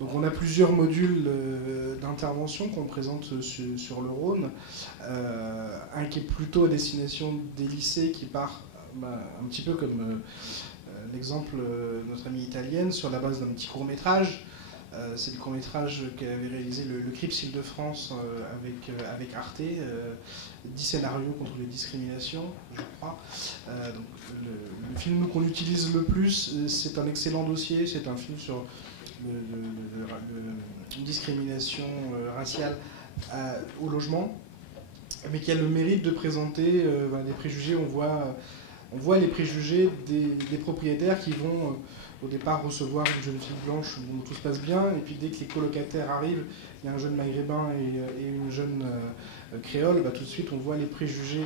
Donc on a plusieurs modules d'intervention qu'on présente sur le Rhône. Un qui est plutôt à destination des lycées, qui part un petit peu comme l'exemple de notre amie italienne, sur la base d'un petit court-métrage. C'est le court-métrage qu'avait réalisé le CRIPS Île-de-France avec Arte, 10 scénarios contre les discriminations, je crois. Donc le film qu'on utilise le plus, c'est un excellent dossier, c'est un film sur une discrimination raciale au logement, mais qui a le mérite de présenter des préjugés. On voit les préjugés des propriétaires qui vont au départ recevoir une jeune fille blanche où tout se passe bien, et puis dès que les colocataires arrivent, il y a un jeune maghrébin et une jeune créole, tout de suite on voit les préjugés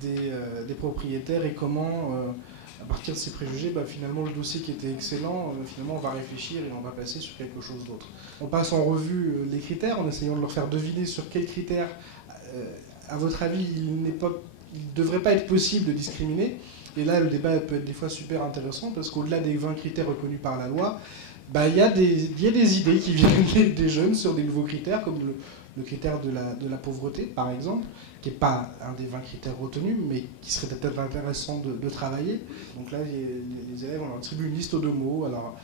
des propriétaires et comment, à partir de ces préjugés, finalement le dossier qui était excellent, finalement on va réfléchir et on va passer sur quelque chose d'autre. On passe en revue les critères en essayant de leur faire deviner sur quels critères, à votre avis, il ne devrait pas être possible de discriminer. Et là, le débat peut être des fois super intéressant parce qu'au-delà des 20 critères reconnus par la loi, il y a des idées qui viennent des jeunes sur des nouveaux critères, comme le critère de la pauvreté, par exemple, qui n'est pas un des 20 critères retenus, mais qui serait peut-être intéressant de travailler. Donc là, les élèves, on leur attribue une liste de mots. Alors,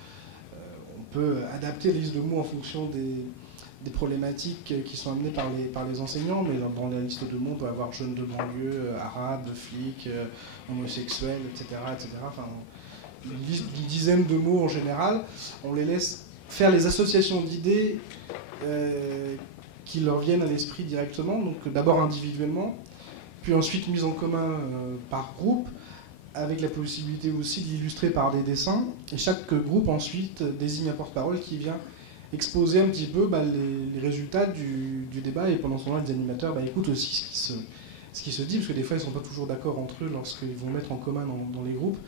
on peut adapter la liste de mots en fonction des problématiques qui sont amenées par les enseignants, mais dans la liste de mots, on peut avoir jeunes de banlieue, arabes, flics, homosexuels, etc. Enfin, une liste d'une dizaine de mots en général. On les laisse faire les associations d'idées qui leur viennent à l'esprit directement, donc d'abord individuellement, puis ensuite mise en commun par groupe, avec la possibilité aussi de l'illustrer par des dessins. Et chaque groupe ensuite désigne un porte-parole qui vient exposer un petit peu les résultats du débat, et pendant ce temps-là, les animateurs écoutent aussi ce qui se dit, parce que des fois, ils ne sont pas toujours d'accord entre eux lorsqu'ils vont mettre en commun dans les groupes.